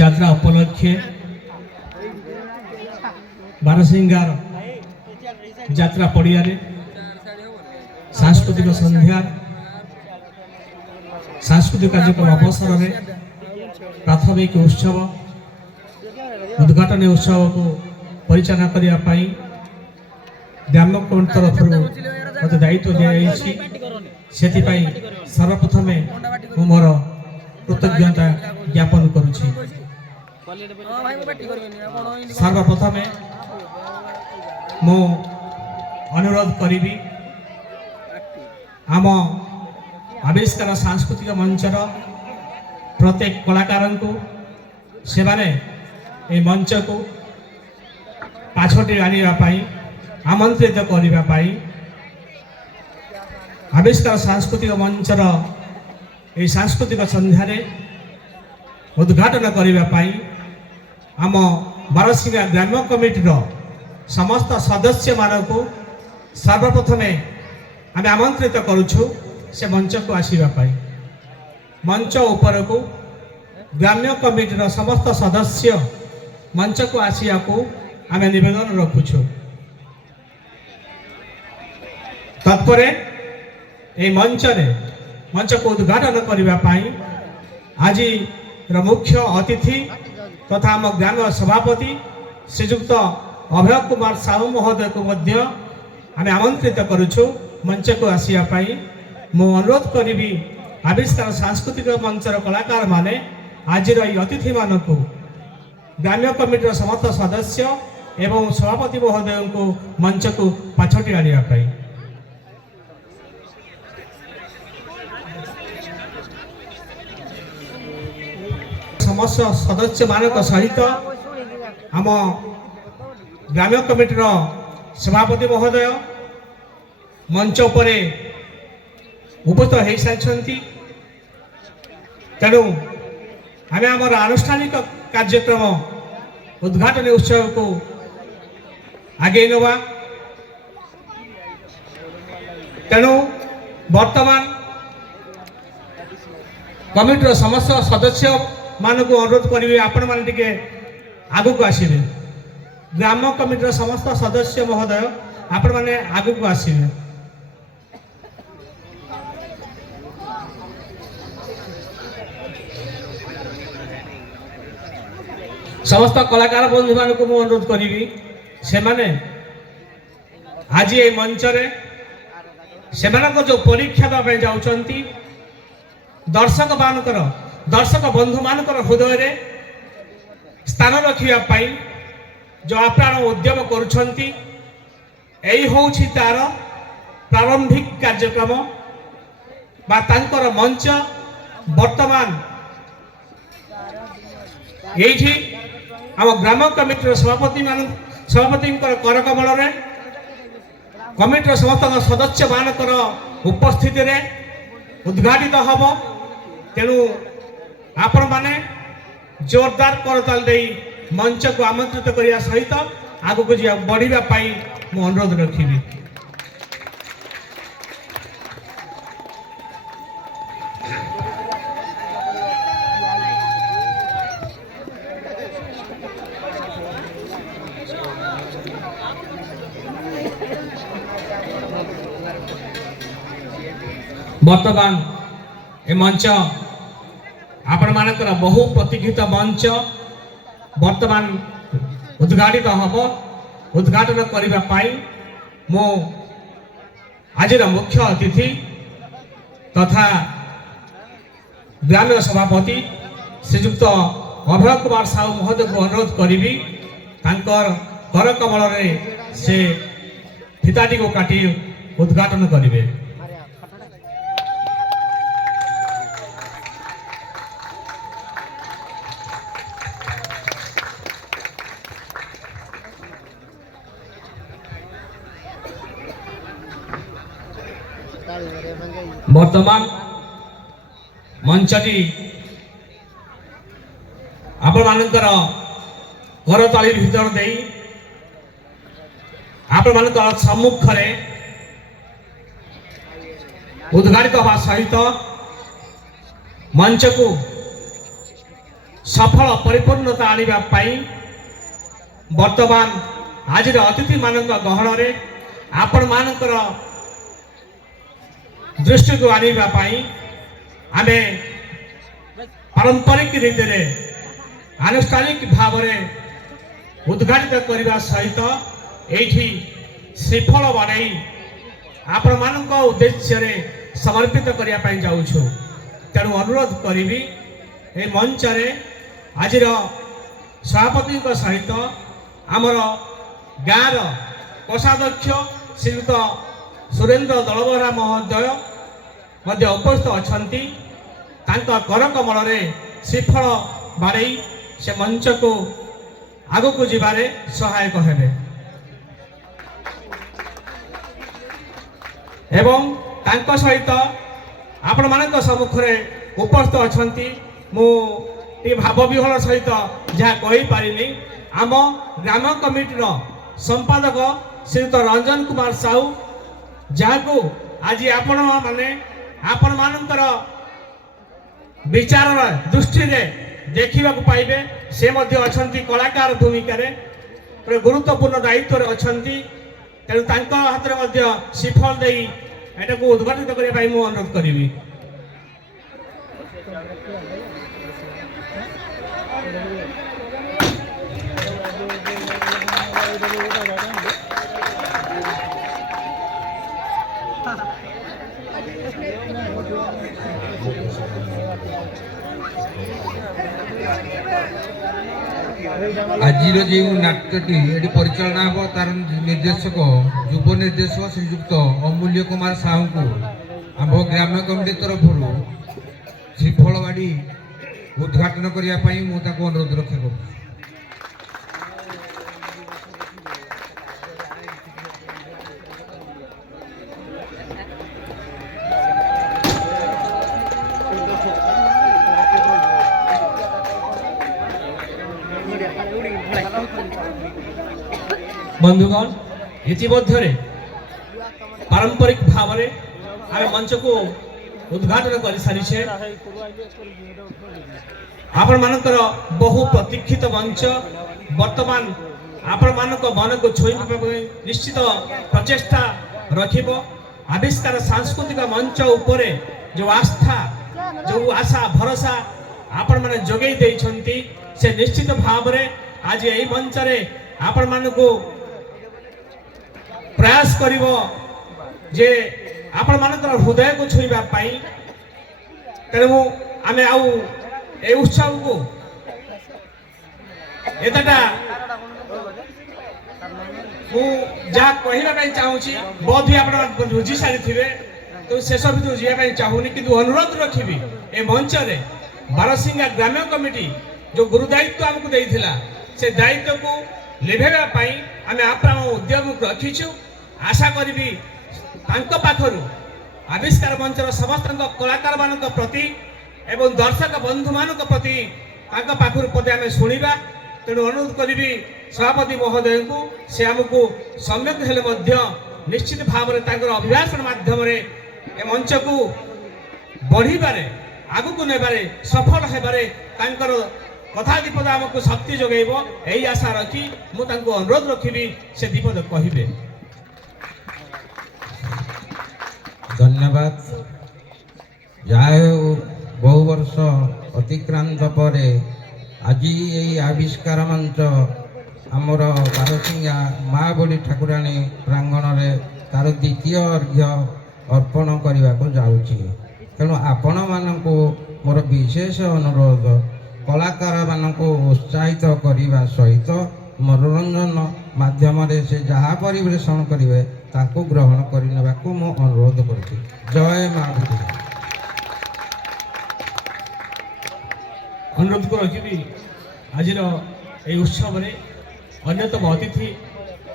যাত্রা উপলক্ষে বারসিংগার যাত্রা পড়িয়ারে সাংস্কৃতিক সন্ধ্যার সাংস্কৃতিক কার্যক্রম অবসরের প্রাথমিক উৎসব উদ্ঘাটনী উৎসবକୁ ପରିଚାଳନା କରିବା ପାଇଁ ଗ୍ରାମ୍ୟ କମିଟି ତରଫରୁ ମୋତେ ଦାୟିତ୍ୱ ଦିଆଯାଇଛି। ସେଥିପାଇଁ ସର୍ବପ୍ରଥମେ ମୁଁ ମୋର କୃତଜ୍ଞତା ଜ୍ଞାପନ କରୁଛି। ସର୍ବପ୍ରଥମେ ମୁଁ ଅନୁରୋଧ କରିବି ଆମ ଆବିଷ୍କାର ସାଂସ୍କୃତିକ ମଞ୍ଚର ପ୍ରତ୍ୟେକ କଳାକାରଙ୍କୁ ସେମାନେ এই ମଞ୍ଚକୁ ପାଛୋଟି ଆଣିବା ପାଇଁ ଆମନ୍ତ୍ରିତ କରିବା ପାଇଁ ଆବିଷ୍କାର ସାଂସ୍କୃତିକ ମଞ୍ଚର এই ସାଂସ୍କୃତିକ ସନ୍ଧ୍ୟାରେ ଉଦ୍ଘାଟନ କରିବା ପାଇଁ ଆମ ବାରସିଙ୍ଗା ଗ୍ରାମ୍ୟ କମିଟିର ସମସ୍ତ ସଦସ୍ୟମାନଙ୍କୁ ସର୍ବପ୍ରଥମେ ଆମେ ଆମନ୍ତ୍ରିତ କରୁଛୁ ସେ ମଞ୍ଚକୁ ଆସିବା ପାଇଁ। ମଞ୍ଚ ଉପରକୁ ଗ୍ରାମ୍ୟ କମିଟିର ସମସ୍ତ ସଦସ୍ୟ ମଞ୍ଚକୁ ଆସିବାକୁ ଆମେ ନିବେଦନ ରଖୁଛୁ। ତତ୍ପରେ এই ମଞ୍ଚକୁ ଉଦ୍ଘାଟନ କରିବା ପାଇଁ ଆଜିର ମୁଖ୍ୟ ଅତିଥି ତଥା ଆମ ଗ୍ରାମ୍ୟ ସଭାପତି ଶ୍ରୀଯୁକ୍ତ ଅଭୟ କୁମାର ସାହୁ ମହୋଦୟକୁ ମଧ୍ୟ ଆମେ ଆମନ୍ତ୍ରିତ କରୁଛୁ ମଞ୍ଚକୁ ଆସିବା ପାଇଁ। ମୁଁ ଅନୁରୋଧ କରିବି ଆବିଷ୍କାର ସାଂସ୍କୃତିକ ମଞ୍ଚର କଳାକାରମାନେ ଆଜିର ଏହି ଅତିଥିମାନଙ୍କୁ ଗ୍ରାମ୍ୟ କମିଟିର ସମସ୍ତ ସଦସ୍ୟ ଏବଂ ସଭାପତି ମହୋଦୟଙ୍କୁ ମଞ୍ଚକୁ ପାଛୋଟି ଆଣିବା ପାଇଁ। ସମସ୍ତ ସଦସ୍ୟମାନଙ୍କ ସହିତ ଆମ ଗ୍ରାମ୍ୟ କମିଟିର ସଭାପତି ମହୋଦୟ ମଞ୍ଚ ଉପରେ ଉପସ୍ଥିତ ହୋଇସାରିଛନ୍ତି। ତେଣୁ ଆମେ ଆମର ଆନୁଷ୍ଠାନିକ କାର୍ଯ୍ୟକ୍ରମ ଉଦ୍ଘାଟନୀ ଉତ୍ସବକୁ ଆଗେଇ ନେବା। ତେଣୁ ବର୍ତ୍ତମାନ କମିଟିର ସମସ୍ତ ସଦସ୍ୟମାନଙ୍କୁ ଅନୁରୋଧ କରିବି ଆପଣମାନେ ଟିକେ ଆଗକୁ ଆସିବେ। ଗ୍ରାମ କମିଟିର ସମସ୍ତ ସଦସ୍ୟ ମହୋଦୟ ଆପଣମାନେ ଆଗକୁ ଆସିବେ। ସମସ୍ତ କଳାକାର ବନ୍ଧୁମାନଙ୍କୁ ମୁଁ ଅନୁରୋଧ କରିବି ସେମାନେ ଆଜି এই ମଞ୍ଚରେ ସେମାନଙ୍କ ଯେଉଁ ପରୀକ୍ଷା ଦେବା ପାଇଁ ଯାଉଛନ୍ତି ଦର୍ଶକ ବନ୍ଧୁମାନଙ୍କର ହୃଦୟରେ ସ୍ଥାନ ରଖିବା ପାଇଁ ଯେଉଁ ଆପ୍ରାଣ ଉଦ୍ୟମ କରୁଛନ୍ତି ଏହି ହେଉଛି ତାର ପ୍ରାରମ୍ଭିକ କାର୍ଯ୍ୟକ୍ରମ ବା ତାଙ୍କର ମଞ୍ଚ। ବର୍ତ୍ତମାନ ଏଇଠି ଆମ ଗ୍ରାମ କମିଟିର ସଭାପତିଙ୍କର କରକମଳରେ କମିଟିର ସମସ୍ତ ସଦସ୍ୟମାନଙ୍କର ଉପସ୍ଥିତିରେ ଉଦ୍ଘାଟିତ ହେବ। ତେଣୁ ଆପଣମାନେ ଜୋରଦାର କରତାଲ ଦେଇ ମଞ୍ଚକୁ ଆମନ୍ତ୍ରିତ କରିବା ସହିତ ଆଗକୁ ବଢ଼ିବା ପାଇଁ ମୁଁ ଅନୁରୋଧ ରଖିବି। ବର୍ତ୍ତମାନ ଏ ମଞ୍ଚ ଆପଣମାନଙ୍କର ବହୁ ପ୍ରତୀକ୍ଷିତ ମଞ୍ଚ ବର୍ତ୍ତମାନ ଉଦ୍ଘାଟିତ ହେବ। ଉଦ୍ଘାଟନ କରିବା ପାଇଁ ମୁଁ ଆଜିର ମୁଖ୍ୟ ଅତିଥି ତଥା ଗ୍ରାମ୍ୟ ସଭାପତି ଶ୍ରୀଯୁକ୍ତ ଅଭୟ କୁମାର ସାହୁ ମହୋଦୟଙ୍କୁ ଅନୁରୋଧ କରିବି ତାଙ୍କର କରକମଳରେ ସେ ଫିତାଟିକୁ କାଟି ଉଦ୍ଘାଟନ କରିବେ। ବର୍ତ୍ତମାନ ମଞ୍ଚଟି ଆପଣମାନଙ୍କର କରତାଳି ଭିତର ଦେଇ ଆପଣମାନଙ୍କର ସମ୍ମୁଖରେ ଉଦ୍ଘାଟିତ ହେବା ସହିତ ମଞ୍ଚକୁ सफल परिपूर्णता आनिबा पाई वर्तमान आज अतिथि मानक गहन में आपण मानकर दृष्टि को आनिबा पाई आमे पारंपरिक रीति रे आनुष्ठानिक भाव में उद्घाटित करने सहित एठी श्रीफल बनाई आपण मानक उद्देश्य रे समर्पित करने पाई जाउछु। तेणु अनुरोध करी ए मंच रे आज सभापति सहित आमर गाँव कोषाध्यक्ष श्रीयुत सुरेंद्र दलबहरा महोदय मध्य उपस्थित अछंती तांका कर कमल रे श्रीफल बाड़े से मंच को आग को जीवारे सहायक हेबे एवं तांका सहित आपण मानक सम्मुखरे उपस्थित अछंती मु भाव विहल सहित जहाँ कही पारिनी आम ग्राम कमिटीर संपादक श्रीयुत रंजन कुमार साहू जहाँ को आज आपण माने आपण मानकर विचार दृष्टि रे देखा पाइबे से मध्य अछंती कलाकार भूमिका रे गुरुत्वपूर्ण दायित्व रे अछंती। तेणु तांका हाथ में मध्य श्रीफल दे एटा को उद्घाटित करने मु अनुरोध करी। आज जो नाट्यटी ये परिचालना हम तार निर्देशक युव निर्देशक श्रीयुक्त अमूल्य कुमार साहू को आम ग्राम कमिटी तरफ श्रीफल बाड़ी उद्घाटन करने मुझे अनुरोध रक्षा कर। बंधुगण इतिमध्य पारंपरिक भाव में आम मंच को उद्घाटन कर सारी आपण मानकर बहु प्रतीक्षित मंच वर्तमान आपण मानक मन को छुई निश्चित प्रचेष्टा रखिब। आविष्कार सांस्कृतिक मंच उपरे जो आस्था जो आशा भरोसा आपण माने जोगई देइछंती से निश्चित भाव में आज यही मंच रे आपण मान को प्रयास करिवो जे आपण मानकर हृदय को छुईबा पाई। तेणु आमे आउ ए उत्सव को एतटा मु जा कहिबा पई चाहूची बहुत ही आपण रुचि सारी थिबे तो शेष भी जिया पई चाहूनी किंतु अनुरोध रखिबी ए मंच रे बारसिंगा ग्राम्य कमिटी जो गुरु दायित्व हमको देइथिला से दायित्व को लिभेबा पाई आमे आपन उद्यम रखिछु। आशा करी पाखर आविष्कार मंचर समस्त कलाकार मान प्रति एवं दर्शक बंधु मान प्रति पाखर पदे आम शुणा। तेणु अनुरोध करी सभापति महोदय को से आमको सम्यक हेले निश्चित भाव में अभिभाषण माध्यम ए मंच को बढ़िबारे आगु को नेबारे सफल हेबारे कथा दीपद आमको शक्ति जोगेब यही आशा रखी मुझे अनुरोध रखी से दीपद कहे। धन्यवाद। जाए बहु वर्ष अतिक्रांत पर आज ये आविष्कार मंच आमर बारसिंगा माँ बड़ी ठाकुराणी प्रांगण में तार द्वितीय अर्घ्य अर्पण करने को जाऊँगी। तेणु आपण मानू मोर विशेष अनुरोध कलाकार मान को उत्साहित करने सहित मनोरंजन माध्यम से जहाँ परिवेषण करेंगे ताको ग्रहण करने को मु अनुरोध करती। जय माँ बुढ़ी। अनुरोध को रखी आज उत्सव में अन्यतम अतिथि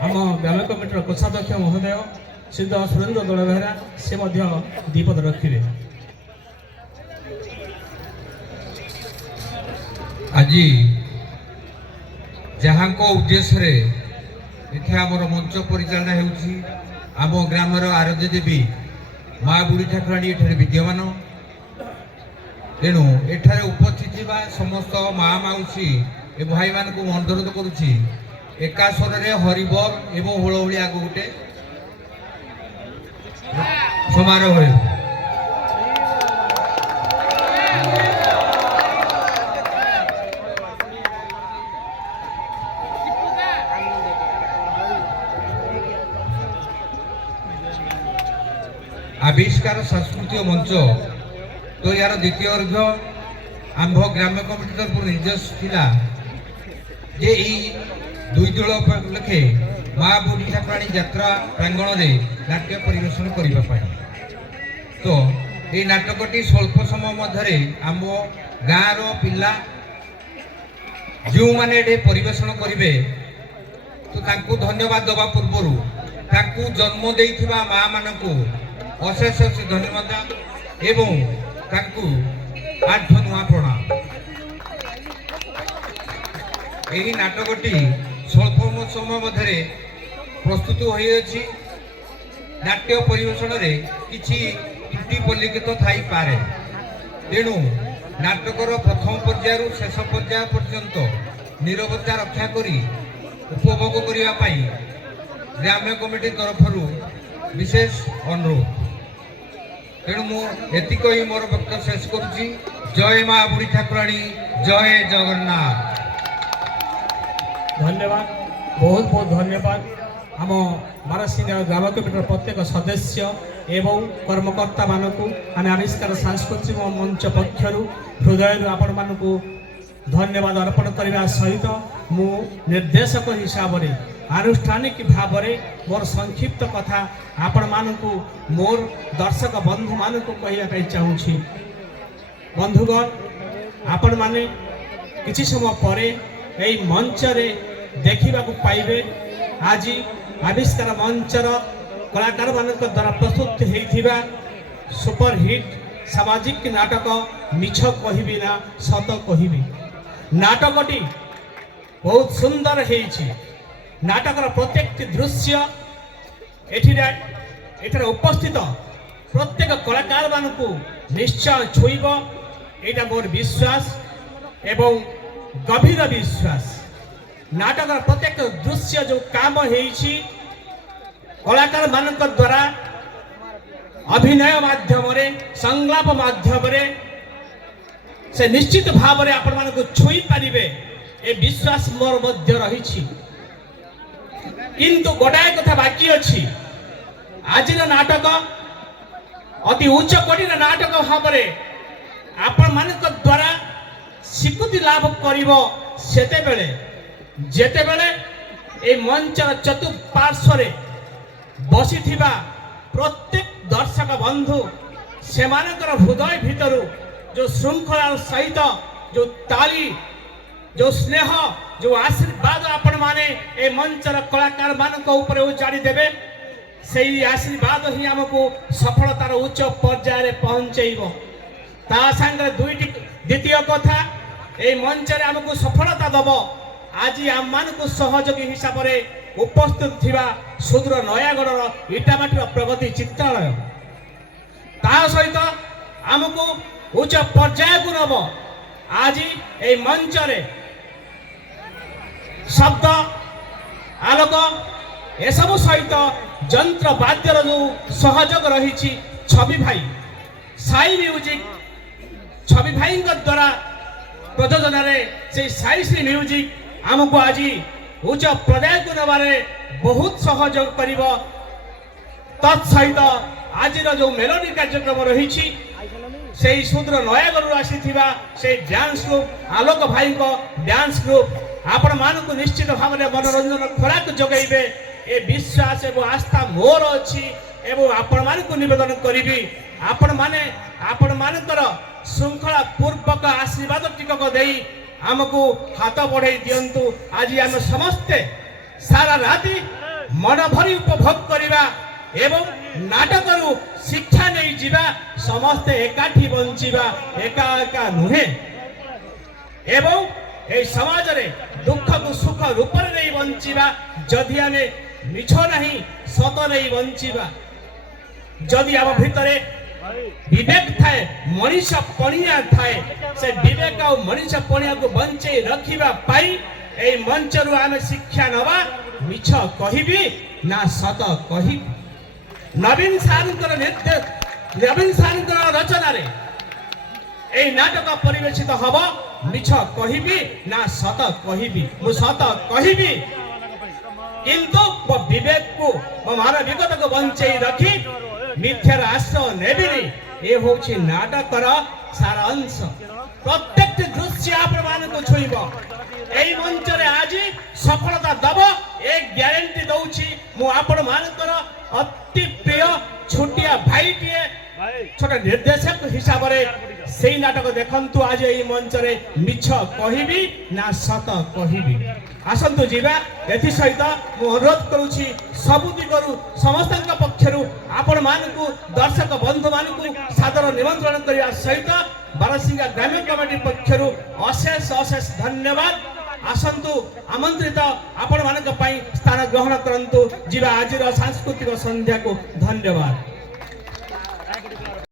आम ग्राम कमिटर कोषाध्यक्ष महोदय श्री सुरेंद्र दलबेहरा से दीपद रखिए। आज जहाँ को उद्देश्य रे इथे आमर मंच परिचालना होउछि आम ग्रामर आराध्य देवी माँ बुढ़ी ठाकुराणी एठारे विद्यमान ତେଣୁ ଏଠାରେ ଉପସ୍ଥିତ ଥିବା ସମସ୍ତ ମା ମାଉସୀ ଏ ଭାଇମାନଙ୍କୁ ଅନୁରୋଧ କରୁଛି ଏକା ସ୍ୱରରେ ହରିବୋଲ ଏବଂ ହୁଳହୁଳି ଆଗ ଗୋଟେ ସମାରୋହରେ আবিষ্কার সাংস্কৃতিক মঞ্চ তো ইয়ার দ্বিতীয় অর্ঘ আম্ভ গ্রাম্য কমিটি তরফ নির্দেশ লা যে এই দুই দল লেখে মা বুড়ি ঠাকুরাণী যাত্রা প্রাঙ্গণে নাট্য পরিবেশন করা তো এই নাটকটি স্বল্প সময় মধ্যে আম গাঁর পিলা যে এটি পরিবেশন করবে তো তাঁকু ধন্যবাদ দেওয়া পূর্বর তাঁকু জন্ম দেইথিবা মা মানকু অশেষ অশেষ ধন্যবাদ এবং তাঁকু আঠ নূଆ প্রণাম। এই নাটকটি স্বল্প সময় মধ্যে প্রস্তুত হয়েছি। নাট্য পরিবেশনের কিছু ত্রুটি পরিলক্ষিত থাইপারে তেণু নাটকর প্রথম পর্যায়র শেষ পর্যায় পর্যন্ত নিরবতা রক্ষা করে উপভোগ করা গ্রাম্য কমিটি তরফর বিশেষ অনুরোধ। তেণু মু এতি কহি মোর বক্তব্য শেষ করছি। জয় মা বুড়ি ঠাকুরাণী, জয় জগন্নাথ। ধন্যবাদ, বহুত বহুত ধন্যবাদ। आम बारसिंगा ग्राम कमिटर प्रत्येक सदस्य एवं कर्मकर्ता मानक आम आविष्कार सांस्कृतिक मंच पक्षर हृदय आपण मानक धन्यवाद अर्पण करने सहित मु निर्देशक हिसाब से आनुष्ठानिक भाव में मोर संक्षिप्त कथा आपण मानक मोर दर्शक बंधु मानक कहवाई चाहूँगी। बंधुगण, आपण माने किछि समय पर यही मंच रे देखा पाइबे आज आविष्कार मंचर कलाकार मान द्वारा प्रस्तुत होता सुपरहिट सामाजिक नाटक मिछ कहबी ना सत कहबी। नाटकटी बहुत सुंदर होइछि। नाटकर प्रत्येक दृश्य एठारे उपस्थित प्रत्येक कलाकार मानकु निश्चय छुईब, एटा मोर विश्वास एवं गभीर विश्वास। नाटकर प्रत्येक दृश्य जो काम होइछि कलाकार मानक द्वारा अभिनय माध्यम रे संलाप माध्यम रे से निश्चित भाव रे आपण मानक छुई पारिबे ए विश्वास मोर मध्य रहिछि। किंतु गोटाए कथा बाकी अछि, आजिर नाटक अति उच्च कोटिर नाटक भाव रे आपण मानक द्वारा स्वीकृति लाभ करिवो सेते बेले जेते बेले ए मंचर चतुर्पार्श्व बसी प्रत्येक दर्शक बंधु से हृदय भितर जो श्रृंखला सहित जो ताली जो स्नेह जो आशीर्वाद आपण माने ए मंचर कलाकार मानक ऊपर उजाड़ी देबे से आशीर्वाद ही हमको सफलतार उच्च पर्याय पहुंचेइबो। ता संगे दुईटी द्वितीय कथा ए मंचर हमको सफलता दबो आज आम मान सहयोगी हिसाब से उपस्थित थिबा सुदूर नयागढ़ इटामाटी प्रगति चित्रालय ता सहित आमको उच्च पर्याय को नब आज ये मंच रे शब्द आलोक एसबू सहित यंत्र वाद्यर जो सहयोग रही छवि भाई साई म्यूजिक छवि भाई द्वारा प्रयोजन से साई श्री म्यूजिक आमको आज उच्च पर्याय को नबारे बहुत सहयोग कर तत्सहित आज जो मेलोडी कार्यक्रम रही से सुदूर नयागढ़ आसी से डांस ग्रुप आलोक भाई को डांस ग्रुप आपण मानक निश्चित भाव में मनोरंजन खोराक जगैबे ए विश्वास एवं आस्था मोर अच्छी एवं आपण मानक निवेदन करी आपण मानकर श्रृंखला पूर्वक आशीर्वाद टिकक दे आमको हाथ बढ़ाई दिंतु। आज आम समस्ते सारा राति मन भरी उपभोग करवा एवं नाटकरू शिक्षा नहीं जीवा समस्ते एकाठी बंचिबा एका एका नुहे एवं ए समाज रे दुख को सुख रूप रे नहीं बंचिबा जदि आमे मिछ नहीं सत नहीं बंचिबा जदि आम भितरे विवेक थाए मनीष पणिया थाए से विवेक और मनीष पणिया को बंचे रखिबा पाई ए मंचरु आमे शिक्षा नवा मिछ कहिबी ना सत कहिबी नवीन सारंकर निर्देश नवीन सारंकर रचना रे ए नाटक परिवेशित हब मिछ कहिबी ना सत कहिबी मु सत कहिबी किंतु वो विवेक को हमारा विगत को बंचे रखी मिथ्यार आश्रय नेबिनी ए होछि नाटकर सारांश प्रत्येक दृश्य आपण को छुईब एई मंच रे आज सफलता दब एक ग्यारंटी दउछि मु आपण मानकर अति प्रिय छोटिया भाईटिए छोटा निर्देशक हिसाब रे सेई नाटक देखंतु आज एई मंच रे मिछ कहिबी ना सत कहिबी आसंतु जीवा एथि सहित मु अनुरोध करूछि सबु दिगरु समस्त पक्षरु आपण मानकु दर्शक बंधु मानकु सादर निमंत्रण करिया सहित बारसिंगा ग्रामीण कमिटी पक्षरु अशेष अशेष धन्यवाद आसंतु आमंत्रित आपण मानक पई स्थान ग्रहण करंतु जीवा आजिर सांस्कृतिक संध्या को धन्यवाद।